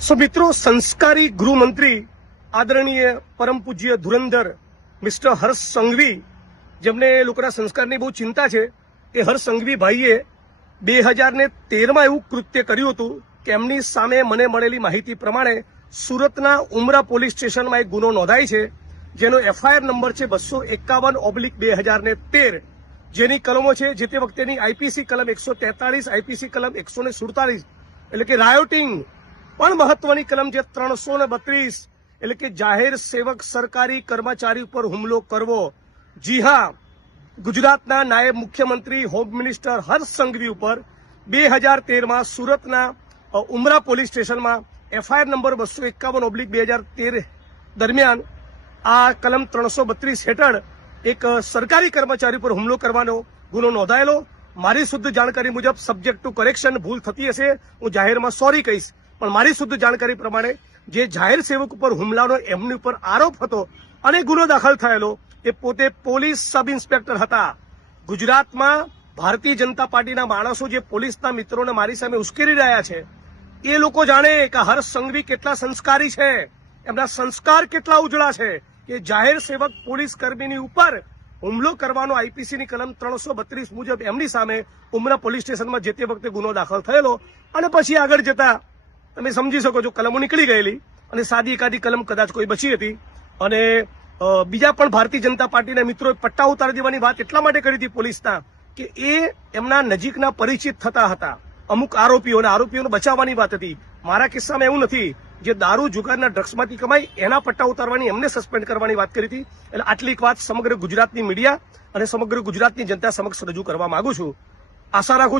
સો મિત્રો, સંસ્કારી ગૃહમંત્રી આદરણીય પરમ પૂજ્ય ધુરંધર મિસ્ટર હર્ષ સંઘવી, જેમને લોકોના સંસ્કારની બહુ ચિંતા છે, એ હર્ષ સંઘવી ભાઈએ 2013માં એવું કૃત્ય કર્યું હતું કે એમની સામે મને મળેલી માહિતી પ્રમાણે સુરતના ઉમરા પોલીસ સ્ટેશનમાં એક ગુનો નોંધાય છે, જેનો એફઆઈઆર નંબર છે 251/2013, જેની કલમો છે જે તે વખતેની આઈપીસી કલમ 143, આઈપીસી કલમ 147 એટલે કે રાયોટિંગ, પણ મહત્વની કલમ જે 332 એટલે કે જાહેર સેવક સરકારી કર્મચારી ઉપર હુમલો કરવો. જી હા, ગુજરાતના નાયબ મુખ્યમંત્રી હોમ મિનિસ્ટર હર્ષ સંઘવી ઉપર 2013માં સુરતના ઉમરા પોલીસ સ્ટેશનમાં એફઆઈઆર નંબર 251/2013 દરમિયાન આ કલમ 332 હેઠળ એક સરકારી કર્મચારી પર હુમલો કરવાનો ગુનો નોંધાયેલો. મારી શુદ્ધ જાણકારી મુજબ, સબ્જેક્ટ ટુ કરેક્શન, ભૂલ થતી હશે, હું જાહેરમાં સોરી કહીશ, પણ મારી શુદ્ધ જાણકારી પ્રમાણે જે જાહેર સેવક ઉપર હુમલાનો એમની ઉપર આરોપ હતો અને ગુનો દાખલ થયેલો, એ પોતે પોલીસ સબ ઇન્સ્પેક્ટર હતા. ગુજરાતમાં ભારતીય જનતા પાર્ટીના માણસો જે પોલીસના મિત્રોને મારી સામે ઉશ્કેરી રહ્યા છે, એ લોકો જાણે કે હર્ષ સંઘવી કેટલા સંસ્કારી છે, એમના સંસ્કાર કેટલા ઉજળા છે કે જાહેર સેવક પોલીસ કર્મીની ઉપર હુમલો કરવાનો આઈપીસીની કલમ 332 મુજબ એમની સામે ઉમરા પોલીસ સ્ટેશનમાં જે તે વખતે ગુનો દાખલ થયેલો. અને પછી આગળ જતા તમે સમજી શકો છો, કલમો નીકળી ગયેલી અને સાદી એકાદી કલમ કદાચ કોઈ બચી હતી. અને બીજા પણ ભારતીય જનતા પાર્ટીના મિત્રોએ પટ્ટા ઉતારી દેવાની વાત એટલા માટે કરી હતી પોલીસના કે એ એમના નજીકના પરિચિત થતા હતા અમુક આરોપીઓને બચાવવાની વાત હતી. મારા કિસ્સામાં એવું નથી. જે દારૂ જુગારના ડ્રગ્સમાંથી કમાય એના પટ્ટા ઉતારવાની, એમને સસ્પેન્ડ કરવાની વાત કરી હતી. એટલે આટલી એક વાત સમગ્ર ગુજરાતની મીડિયા અને સમગ્ર ગુજરાતની જનતા સમક્ષ રજૂ કરવા માંગુ છું. આશા રાખું છું